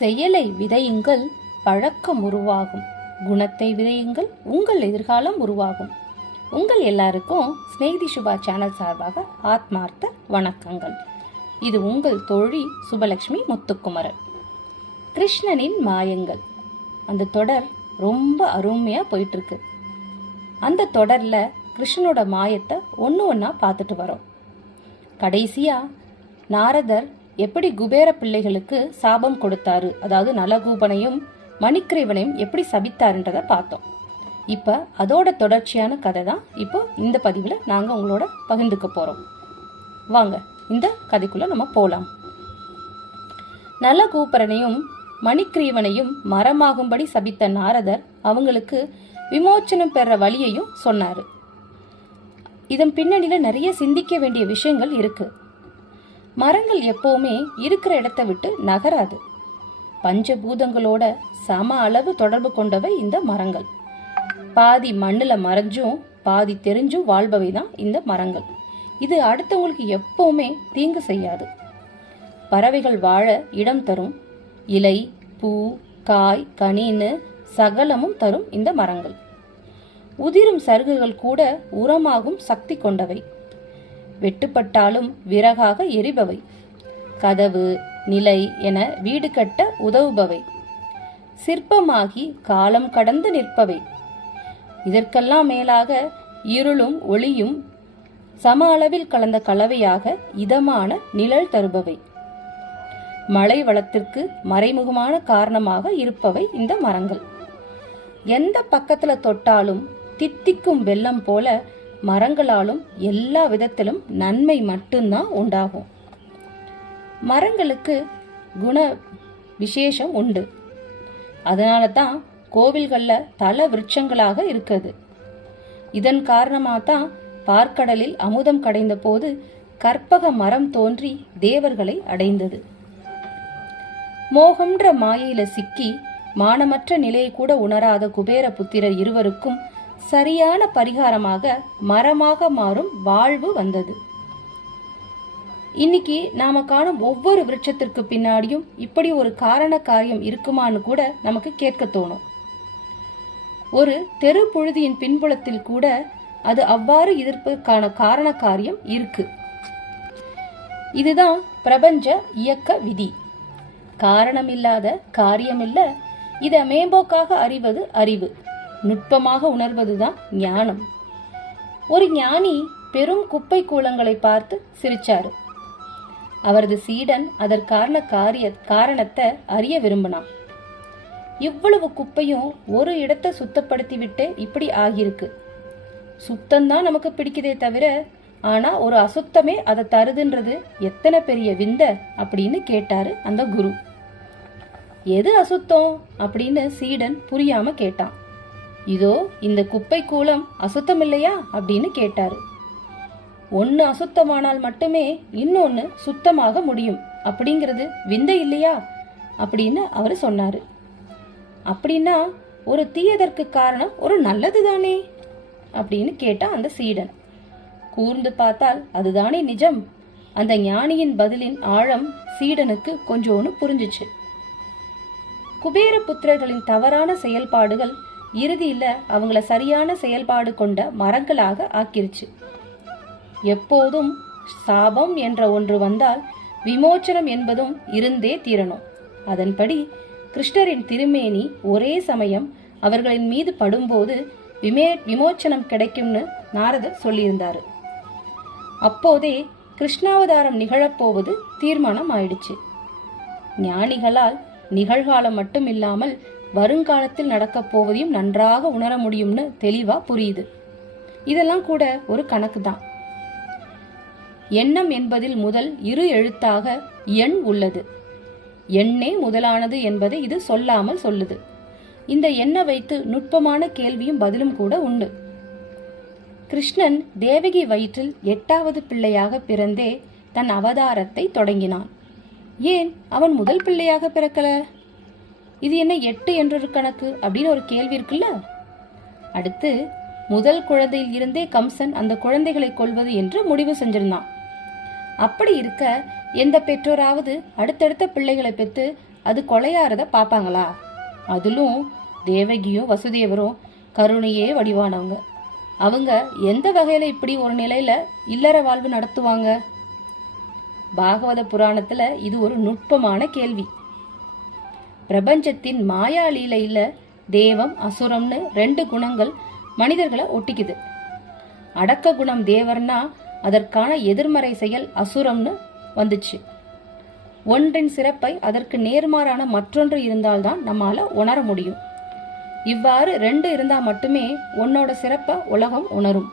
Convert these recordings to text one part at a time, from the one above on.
செயலை விதையுங்கள் பழக்கம் உருவாகும். குணத்தை விதையுங்கள் உங்கள் எதிர்காலம் உருவாகும். உங்கள் எல்லாருக்கும் ஸ்நேகிதி சுபா சேனல் சார்பாக ஆத்மார்த்த வணக்கங்கள். இது உங்கள் தோழி சுபலட்சுமி முத்துக்குமரன். கிருஷ்ணனின் மாயங்கள். அந்த தொடர் ரொம்ப அருமையாக போயிட்டுருக்கு. அந்த தொடரில் கிருஷ்ணனோட மாயத்தை ஒன்று ஒன்றா பார்த்துட்டு வரோம். கடைசியாக நாரதர் எப்படி குபேர பிள்ளைகளுக்கு சாபம் கொடுத்தாரு? அதாவது நலகூபனையும் மணிக்கிரைவனையும் எப்படி சபித்தாருன்றதை பார்த்தோம். இப்போ அதோட தொடர்ச்சியான கதை தான் இப்போ இந்த பதிவில் நாங்கள் உங்களோட பகிர்ந்துக்க போகிறோம் வாங்க இந்த கதைக்குள்ள நம்ம போகலாம் நலகூபரனையும் மணிக்கிரீவனையும் மரமாகும்படி சபித்த நாரதர் அவங்களுக்கு விமோச்சனம் பெற வழியையும் சொன்னார். இதன் பின்னணியில் நிறைய சிந்திக்க வேண்டிய விஷயங்கள் இருக்குது மரங்கள் எப்போவுமே இருக்கிற இடத்தை விட்டு நகராது. பஞ்சபூதங்களோட சம அளவு தொடர்பு கொண்டவை இந்த மரங்கள். பாதி மண்ணில் மறைஞ்சும் பாதி தெரிஞ்சும் வாழ்பவை தான் இந்த மரங்கள். இது அடுத்தவங்களுக்கு எப்பவுமே தீங்கு செய்யாது. பறவைகள் வாழ இடம் தரும். இலை பூ காய் கனின்னு சகலமும் தரும் இந்த மரங்கள். உதிரும் சருகுகள் கூட உரமாகும் சக்தி கொண்டவை. வெட்டுப்பட்டாலும் விறகாக எரிபவை. கதவு நிலை என வீடு கட்ட உதவுபவை. சிற்பமாகி காலம் கடந்து நிற்பவை. இதற்கெல்லாம் மேலாக இருளும் ஒளியும் சம அளவில் கலந்த கலவையாக இதமான நிழல் தருபவை. மழை வளத்திற்கு மறைமுகமான காரணமாக இருப்பவை இந்த மரங்கள். எந்த பக்கத்துல தொட்டாலும் தித்திக்கும் வெள்ளம் போல மரங்களாலும் எல்லா விதத்திலும் நன்மை மட்டும்தான் உண்டாகும். மரங்களுக்கு குண விசேஷம் உண்டு. அதனால தான் கோவில்களில் தல விருட்சங்களாக இருக்குது இதன் காரணமாக தான் பார்க்கடலில் அமுதம் கடைந்த போது கற்பக மரம் தோன்றி தேவர்களை அடைந்தது. மோகம்ன்ற மாயையில சிக்கி மானமற்ற நிலையை கூட உணராத குபேர புத்திரர் இருவருக்கும் சரியான பரிகாரமாக மரமாக மாறும் வாழ்வு வந்தது. இன்னைக்கு நாம காணும் ஒவ்வொரு விருட்சத்திற்கு பின்னாடியும் இப்படி ஒரு காரண காரியம் இருக்குமான்னு கூட நமக்கு கேட்க தோணும். ஒரு தெரு புழுதியின் பின்புலத்தில் கூட அது அவ்வாறு இருப்பதற்கான காரண காரியம் இருக்கு. இதுதான் பிரபஞ்ச இயக்க விதி. காரணமில்லாத காரியமில்ல இத மேம்போக்காக அறிவது அறிவு. நுட்பமாக உணர்வதுதான் ஞானம். ஒரு ஞானி பெரும் குப்பை கூலங்களை பார்த்து சிரிச்சாரு. அவரது சீடன் அதற்கான காரிய காரணத்தை அறிய விரும்பினான். இவ்வளவு குப்பையும் ஒரு இடத்தை சுத்தப்படுத்தி விட்டு இப்படி ஆகியிருக்கு. சுத்தம்தான் நமக்கு பிடிக்குதே தவிர ஆனா ஒரு அசுத்தமே அதை தருதுன்றது எத்தனை பெரிய விந்த அப்படின்னு கேட்டாரு அந்த குரு. எது அசுத்தம் அப்படின்னு சீடன் புரியாம கேட்டான். இதோ இந்த குப்பை கூலம் அசுத்தம் இல்லையா அப்படின்னு கேட்டாரு. ஒன்னு அசுத்தமானால் மட்டுமே இன்னொன்னு சுத்தமாக முடியும். அப்படிங்கிறது விந்தை இல்லையா? அப்படின்னு அவர் சொன்னாரு. அப்படின்னா ஒரு தீயதற்கு காரணம் ஒரு நல்லது தானே அப்படின்னு கேட்டா அந்த சீடன். கூர்ந்து பார்த்தால் அதுதானே நிஜம். அந்த ஞானியின் பதிலின் ஆழம் சீடனுக்கு கொஞ்சோன்னு புரிஞ்சுச்சு. குபேர புத்திரர்களின் தவறான செயல்பாடுகள் இறுதியில அவங்கள சரியான செயல்பாடு கொண்ட மரங்களாக ஆக்கிருச்சு. எப்போதும் சாபம் என்ற ஒன்று வந்தால் விமோச்சனம் என்பதும் இருந்தே தீரணும். அதன்படி கிருஷ்ணரின் திருமேனி ஒரே சமயம் அவர்களின் மீது படும்போது விமே விமோச்சனம் கிடைக்கும்னு நாரதர் சொல்லியிருந்தாரு. அப்போதே கிருஷ்ணாவதாரம் நிகழப்போவது தீர்மானம் ஆயிடுச்சு. ஞானிகளால் நிகழ்காலம் மட்டும் இல்லாமல் வருங்காலத்தில் நடக்கப் போவதையும் நன்றாக உணர முடியும்னு தெளிவா புரியுது. இதெல்லாம் கூட ஒரு கணக்கு தான். எண்ணம் என்பதில் முதல் இரு எழுத்தாக எண் உள்ளது. எண்ணே முதலானது என்பதை இது சொல்லாமல் சொல்லுது. இந்த எண்ணை வைத்து நுட்பமான கேள்வியும் பதிலும் கூட உண்டு. கிருஷ்ணன் தேவகி வயிற்றில் எட்டாவது பிள்ளையாக பிறந்தே தன் அவதாரத்தை தொடங்கினான். ஏன் அவன் முதல் பிள்ளையாக பிறக்கல? இது என்ன எட்டு என்றொரு கணக்கு அப்படின்னு ஒரு கேள்வி இருக்குல்ல? அடுத்து முதல் குழந்தையில் இருந்தே கம்சன் அந்த குழந்தைகளை கொல்வது என்று முடிவு செஞ்சிருந்தான். அப்படி இருக்க எந்த பெற்றோராவது அடுத்தடுத்த பிள்ளைகளை பெற்று அது கொலையாறத பார்ப்பாங்களா அதிலும் தேவகியும் வசுதேவரும் கருணையே வடிவானவங்க. அவங்க எந்த வகையில் இப்படி ஒரு நிலையில இல்லற வாழ்வு நடத்துவாங்க? பாகவத புராணத்துல இது ஒரு நுட்பமான கேள்வி. பிரபஞ்சத்தின் மாயா லீலையில தேவம் அசுரம்னு ரெண்டு குணங்கள் மனிதர்களை ஒட்டிக்குது. அடக்க குணம் தேவர்னா அதற்கான எதிர்மறை செயல் அசுரம்னு வந்துச்சு. ஒன்றின் சிறப்பை அதற்கு நேர்மாறான மற்றொன்று இருந்தால்தான் நம்மால உணர முடியும். இவ்வாறு ரெண்டு இருந்தால் மட்டுமே உன்னோட சிறப்பை உலகம் உணரும்.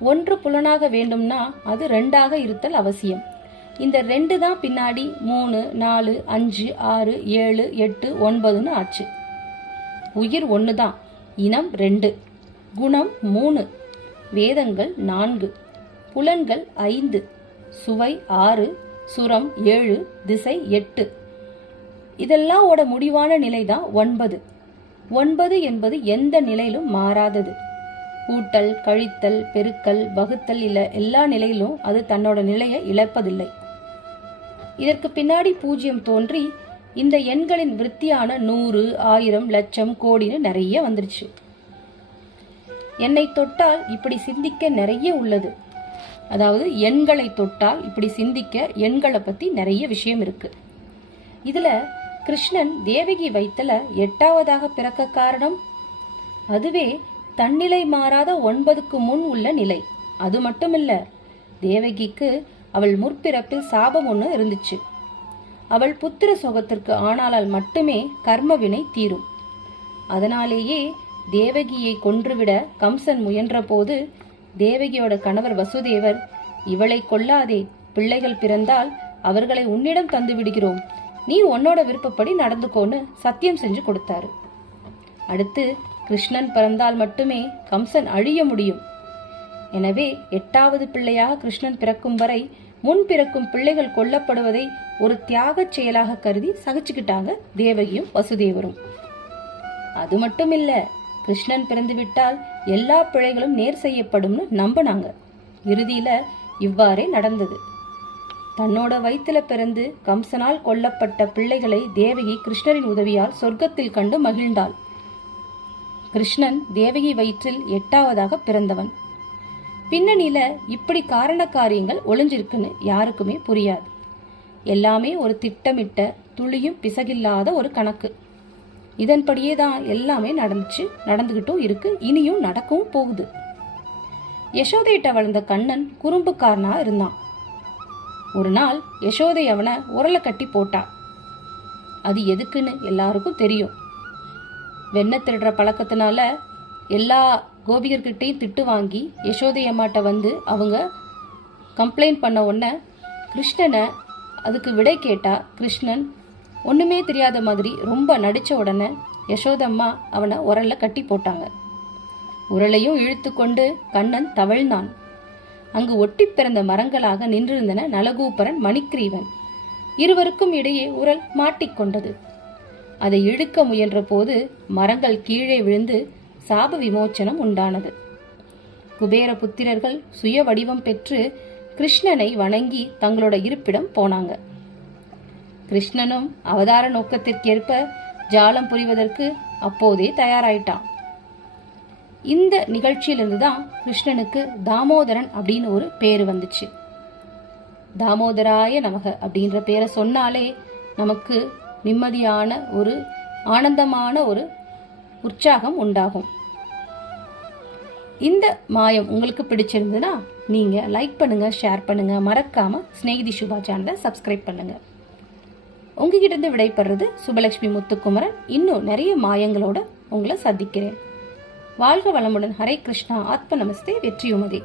ஒன்று புலனாக வேண்டும்னா அது ரெண்டாக இருத்தல் அவசியம். இந்த ரெண்டு தான் பின்னாடி மூணு நாலு அஞ்சு ஆறு ஏழு எட்டு ஒன்பதுன்னு ஆச்சு. உயிர் ஒன்று தான் இனம் ரெண்டு குணம் மூணு வேதங்கள் நான்கு புலன்கள் ஐந்து சுவை ஆறு சுரம் ஏழு திசை எட்டு. இதெல்லாம் ஓட முடிவான நிலை தான் ஒன்பது. ஒன்பது என்பது எந்த நிலையிலும் மாறாதது. கூட்டல் கழித்தல் பெருக்கல் வகுத்தல் இல்லை எல்லா நிலையிலும் அது தன்னோட நிலையை இழப்பதில்லை. இதற்கு பின்னாடி பூஜ்ஜியம் தோன்றி இந்த எண்களின் விருத்தியான நூறு ஆயிரம் லட்சம் கோடின்னு நிறைய வந்துருச்சு. என்னை தொட்டால் இப்படி சிந்திக்க நிறைய உள்ளது. அதாவது எண்களை தொட்டால் இப்படி சிந்திக்க எண்களை பத்தி நிறைய விஷயம் இருக்கு. இதுல கிருஷ்ணன் தேவகி வைத்தல எட்டாவதாக பிறக்க காரணம்? அதுவே தன்னிலை மாறாத ஒன்பதுக்கு முன் உள்ள நிலை. அது மட்டுமில்ல தேவகிக்கு அவள் முற்பிறப்பில் சாபம் ஒன்று இருந்துச்சு. அவள் புத்திர சோகத்திற்கு ஆனாலால் மட்டுமே கர்மவினை தீரும். அதனாலேயே தேவகியை கொன்றுவிட கம்சன் முயன்றபோது தேவகியோட கணவர் வசுதேவர் இவளை கொல்லாதே பிள்ளைகள் பிறந்தால் அவர்களை உன்னிடம் தந்து விடுகிறோம். நீ உன்னோட விருப்பப்படி நடந்துக்கோன்னு சத்தியம் செஞ்சு கொடுத்தாரு. அடுத்து கிருஷ்ணன் பிறந்தால் மட்டுமே கம்சன் அழிய முடியும். எனவே எட்டாவது பிள்ளையாக கிருஷ்ணன் பிறக்கும் வரை முன் பிறக்கும் பிள்ளைகள் கொல்லப்படுவதை ஒரு தியாகச் செயலாக கருதி சகிச்சுக்கிட்டாங்க தேவகியும் வசுதேவரும். அது மட்டும் இல்ல கிருஷ்ணன் பிறந்து விட்டால் எல்லா பிழைகளும் நேர் செய்யப்படும்னு நம்பினாங்க. இறுதியில இவ்வாறே நடந்தது. தன்னோட வயிற்றுல பிறந்து கம்சனால் கொல்லப்பட்ட பிள்ளைகளை தேவகி கிருஷ்ணரின் உதவியால் சொர்க்கத்தில் கண்டு மகிழ்ந்தாள். கிருஷ்ணன் தேவகி வயிற்றில் எட்டாவதாக பிறந்தவன். பின்னணியில இப்படி காரண காரியங்கள் ஒளிஞ்சிருக்குன்னு யாருக்குமே புரியாது. எல்லாமே ஒரு திட்டமிட்ட துளியும் பிசகில்லாத ஒரு கணக்கு. இதன்படியே தான் எல்லாமே நடந்துச்சு நடந்துகிட்டும் இருக்கு இனியும் நடக்கவும் போகுது. யசோதையிட்ட வளர்ந்த கண்ணன் குறும்புக்காரனா இருந்தான். ஒரு நாள் யசோதை அவனை உரலை கட்டி போட்டா. அது எதுக்குன்னு எல்லாருக்கும் தெரியும். வெண்ணெய் திருடுற பழக்கத்தினால எல்லா கோபிகர்கிட்டே திட்டு வாங்கி யசோதை அம்மாட்ட வந்து அவங்க கம்ப்ளைண்ட் பண்ண உடனே கிருஷ்ணனை அதுக்கு விடை கேட்டா கிருஷ்ணன் ஒன்றுமே தெரியாத மாதிரி ரொம்ப நடித்த உடனே யசோதம்மா அவனை உரல்ல கட்டி போட்டாங்க. உரலையும் இழுத்து கொண்டு கண்ணன் தவழ்ந்தான். அங்கு ஒட்டி பிறந்த மரங்களாக நின்றிருந்தன நலகூப்பரன் மணிக்ரீவன் இருவருக்கும் இடையே உரல் மாட்டிக்கொண்டது அதை இழுக்க முயன்ற போது மரங்கள் கீழே விழுந்து சாப விமோச்சனம் உண்டானது. குபேர புத்திரர்கள் சுய வடிவம் பெற்று கிருஷ்ணனை வணங்கி தங்களோட இருப்பிடம் போனாங்க. கிருஷ்ணனும் அவதார நோக்கத்திற்கேற்ப ஜாலம் புரிவதற்கு அப்போதே தயாராயிட்டான். இந்த நிகழ்ச்சியிலிருந்து தான் கிருஷ்ணனுக்கு தாமோதரன் அப்படின்னு ஒரு பேர் வந்துச்சு. தாமோதராய நமக அப்படின்ற பேரை சொன்னாலே நமக்கு நிம்மதியான ஒரு ஆனந்தமான ஒரு உற்சாகம் உண்டாகும். இந்த மாயம் உங்களுக்கு பிடிச்சிருந்ததுன்னா நீங்கள் லைக் பண்ணுங்கள் ஷேர் பண்ணுங்கள் மறக்காமல் ஸ்நேகிதி சுபா சேனலை சப்ஸ்கிரைப் பண்ணுங்கள் உங்ககிட்ட இருந்து விடைபெறது சுபலட்சுமி முத்துக்குமரன். இன்னும் நிறைய மாயங்களோட உங்களை சந்திக்கிறேன். வாழ்க வளமுடன். ஹரே கிருஷ்ணா. ஆத்ம நமஸ்தே. வெற்றியுமதே